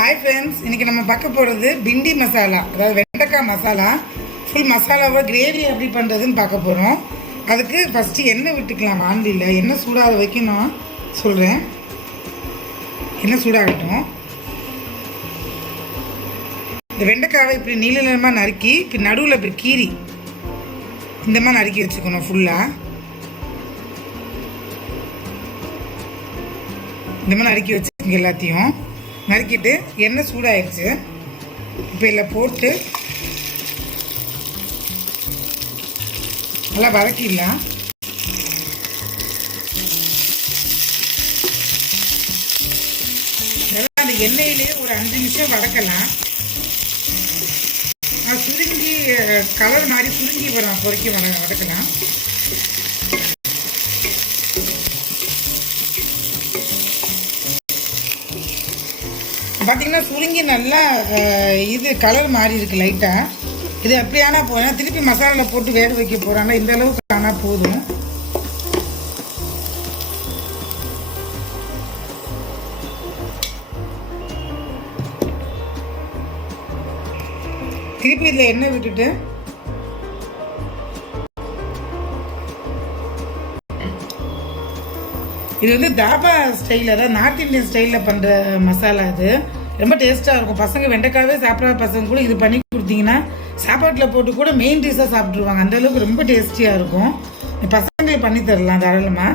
Hi friends இன்றைக்கி நம்ம பார்க்க போகிறது பிண்டி மசாலா அதாவது வெண்டைக்காய் மசாலா ஃபுல் மசாலாவை கிரேவி எப்படி பண்ணுறதுன்னு பார்க்க போகிறோம் அதுக்கு ஃபஸ்ட்டு எண்ணெய் விட்டுக்கலாம் வாண்டியில் எண்ணெய் சூடாக வைக்க நான் சொல்கிறேன் எண்ணெய் சூடாகட்டும். இந்த வெண்டைக்காவை இப்படி நீல நிலமாக நறுக்கி இப்படி நடுவில் இப்படி கீரி இந்த மாதிரி நறுக்கி வச்சுக்கணும் ஃபுல்லாக இந்த மாதிரி நறுக்கி வச்சுக்கோங்க எல்லாத்தையும். நறுக்கிட்டு எண்ணெய் சூடாயிடுச்சு இப்போ இதில் போட்டு நல்லா வதக்கிடலாம். நல்லா அந்த எண்ணெயிலே ஒரு அஞ்சு நிமிஷம் வதக்கலாம். அது சுருங்கி கலர் மாதிரி சுருங்கி வரும். பொறிக்க வத வதக்கலாம். பார்த்தீங்கன்னா சுருங்கி நல்லா இது கலர் மாறி இருக்கு லைட்டாக இது எப்படி ஆனால் போனால் திருப்பி மசாலாவில் போட்டு வேக வைக்க போகிறாங்க இந்த அளவுக்கு ஆனால் போதும். திருப்பி இதில் எண்ணெய் விட்டுட்டு. இது வந்து தாபா ஸ்டைலில் அதாவது நார்த் இந்தியன் ஸ்டைலில் பண்ணுற மசாலா இது ரொம்ப டேஸ்ட்டாக இருக்கும். பசங்க வெண்டைக்காவே சாப்பிட்ற பசங்க கூட இது பண்ணி கொடுத்தீங்கன்னா சாப்பாட்டில் போட்டு கூட மெயின் டிஷ்ஷாக சாப்பிட்ருவாங்க அந்தளவுக்கு ரொம்ப டேஸ்டியாக இருக்கும். பசங்களுக்கு பண்ணி தரலாம் தாராளமாக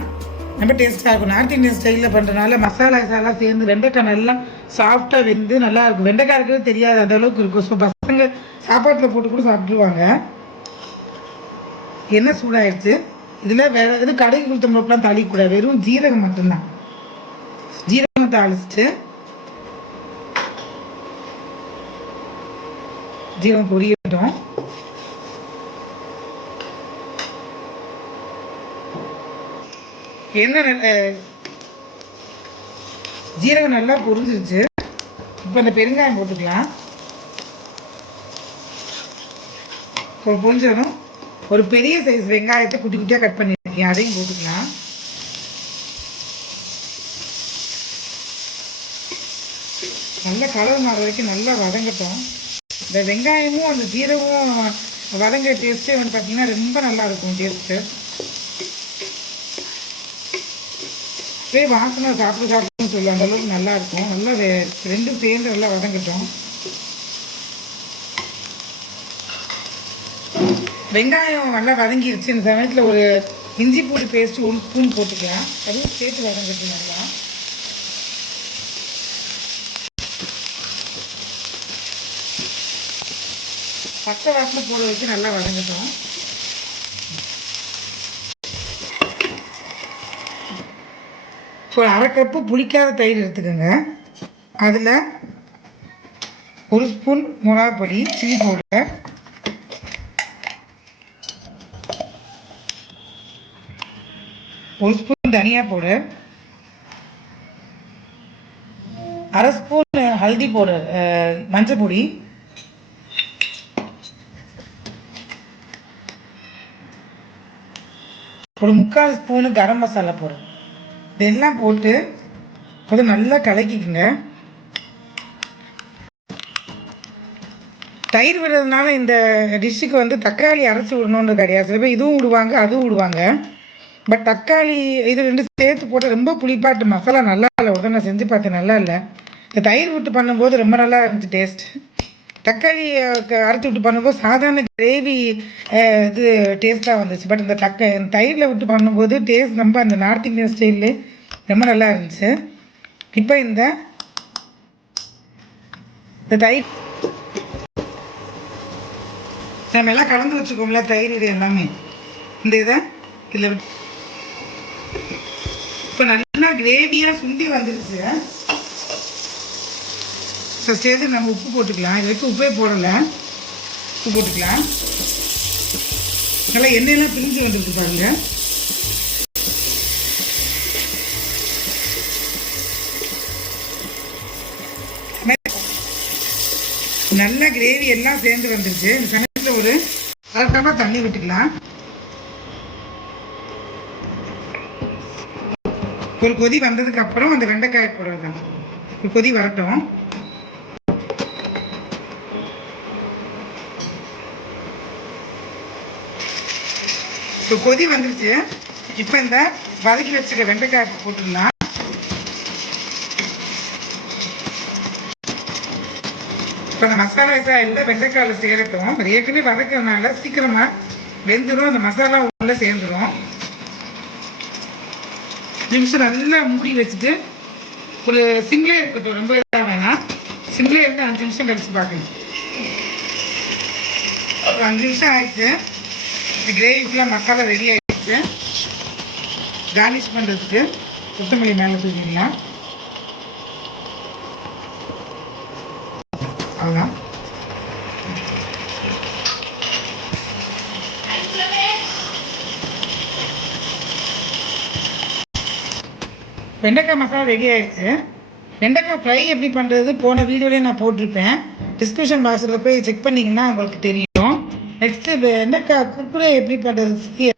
ரொம்ப டேஸ்ட்டாக இருக்கும். நார்த் இந்தியன் ஸ்டைலில் பண்ணுறதுனால மசாலா எல்லாம் சேர்ந்து வெண்டைக்காய் நல்லா சாஃப்டாக வெந்து நல்லா இருக்கும். வெண்டைக்காய் இருக்கிறது தெரியாது. அந்த அளவுக்கு இருக்கும். ஸோ பசங்க சாப்பாட்டில் போட்டு கூட சாப்பிட்ருவாங்க என்ன சூடாயிடுச்சு இதில் வேற எதுவும் கடைக்கு கொடுத்த முறுக்கெலாம் தாளிக்கூடாது வெறும் ஜீரகம் மட்டும்தான். ஜீரகம் தாளிச்சிட்டு ஜீரகம் பொரியட்டும். என்ன நல்ல- ஜீரகம் நல்லா பொரிஞ்சிருச்சு. இப்போ இந்த பெருங்காயம் போட்டுக்கலாம். இப்போ பொரிஞ்சதும் ஒரு பெரிய சைஸ் வெங்காயத்தை குட்டி குட்டியாக கட் பண்ணியிருக்கேன். அதையும் போட்டுக்கலாம். நல்லா கலர் மாற வரைக்கும் நல்லா வதங்கட்டும். இந்த வெங்காயமும் அந்த ஜீரகமும் வதங்க டேஸ்ட்டே வந்து பார்த்தீங்கன்னா ரொம்ப நல்லா இருக்கும் டேஸ்ட்டு அப்படியே வாசனை சாப்பிட சாப்பிடுன்னு சொல்லுவாங்க அந்த அளவுக்கு நல்லா இருக்கும் நல்லா ரெண்டும் சேர்ந்து நல்லா வதங்கட்டும். வெங்காயம் நல்லா வதங்கிருச்சு. இந்த சமயத்தில் ஒரு இஞ்சி பூண்டு பேஸ்ட்டு ஒரு ஸ்பூன் போட்டுக்கலாம். அதுவும் சேர்த்து வதங்கட்டும் நல்லா. பச்சை வாசனை போட வச்சு நல்லா வதங்கிட்டோம் இப்போ அரை கப்பு புளிக்காத தயிர் எடுத்துக்கோங்க. அதில் ஒரு ஸ்பூன் மிளகாப்பொடி சில்லி பவுடர் ஒரு ஸ்பூன் தனியா பவுடர் அரை ஸ்பூன் ஹல்தி பவுடர் மஞ்சள் பொடி. ஒரு முக்கால் ஸ்பூனு கரம் மசாலா போடுறேன். இதெல்லாம் போட்டு கொஞ்சம் நல்லா கலக்கிக்கங்க. தயிர் விடுறதுனால இந்த டிஷ்ஷுக்கு வந்து தக்காளி அரைச்சி விடணுன்றது கிடையாது. சில பேர் இதுவும் விடுவாங்க அதுவும் விடுவாங்க. பட் தக்காளி இது ரெண்டு சேர்த்து போட்டு ரொம்ப புளிப்பாட்டு மசாலா நல்லா இல்லை. உடனே நான் செஞ்சு பார்த்தேன் நல்லா இல்லை. இந்த தயிர் விட்டு பண்ணும்போது ரொம்ப நல்லா இருந்துச்சு டேஸ்ட் தக்காளி க- அரைச்சி விட்டு பண்ணும்போது சாதாரண கிரேவி இது டேஸ்ட்டாக வந்துச்சு. பட் இந்த தக்க தயிரில் விட்டு பண்ணும்போது டேஸ்ட் ரொம்ப அந்த நார்த் இந்தியன் ஸ்டைலில் ரொம்ப நல்லா இருந்துச்சு. இப்போ இந்த இந்த தயிர் நம்ம எல்லாம் கலந்து வச்சுக்கோம்ல தயிர் இது எல்லாமே. இந்த இதை இதில் இப்போ நல்லா கிரேவியாக சுண்டி வந்துருச்சு. ஸோ சேர்த்து நம்ம உப்பு போட்டுக்கலாம். இது வரைக்கும் உப்பே போடலை. உப்பு போட்டுக்கலாம். நல்லா எண்ணெயெல்லாம் பிரிஞ்சு வந்துருக்கு பாருங்கள் நல்லா கிரேவி எல்லாம் சேர்ந்து வந்துருச்சு. இந்த சமயத்தில் ஒரு அரை தண்ணி விட்டுக்கலாம். ஒரு கொதி வந்ததுக்கு அப்புறம் அந்த வெண்டைக்காய போடுறது ஒரு கொதி வரட்டும். இப்போ கொதி வந்துருச்சு. இப்போ இந்த வதக்கி வச்சுக்க வெண்டைக்காய் போட்டுருந்தா இப்போ அந்த மசாலா எல்லாம் வெண்டைக்காயில் சேர்த்தோம் ஏற்கனவே வதக்கிறதுனால சீக்கிரமாக வெந்துடும் அந்த மசாலா உள்ளே சேர்ந்துடும் நிமிஷம் நல்லா மூடி வச்சுட்டு ஒரு சிங்கிளே இருக்கட்டும். ரொம்ப இதாக வேணாம். சிங்கிளே இருந்து அஞ்சு நிமிஷம் கழிச்சு பார்க்கணும். ஒரு அஞ்சு நிமிஷம் ஆயிடுச்சு. இந்த கிரேவி ஃபுல்லாக மசாலா ரெடி ஆகிடுச்சு கார்னிஷ் பண்ணுறதுக்கு கொத்தமல்லி மேலே தூக்கிடலாம். அவ்வளோதான் வெண்டைக்காய் மசாலா ரெடி ஆயிடுச்சு. வெண்டைக்காய் ஃப்ரை எப்படி பண்ணுறது போன வீடியோலேயே நான் போட்டிருப்பேன். டிஸ்கிரிப்ஷன் பாக்ஸில் போய் செக் பண்ணிங்கன்னா உங்களுக்கு தெரியும். நெக்ஸ்ட்டு வெண்டைக்காய் குர்குரே எப்படி பண்ணுறது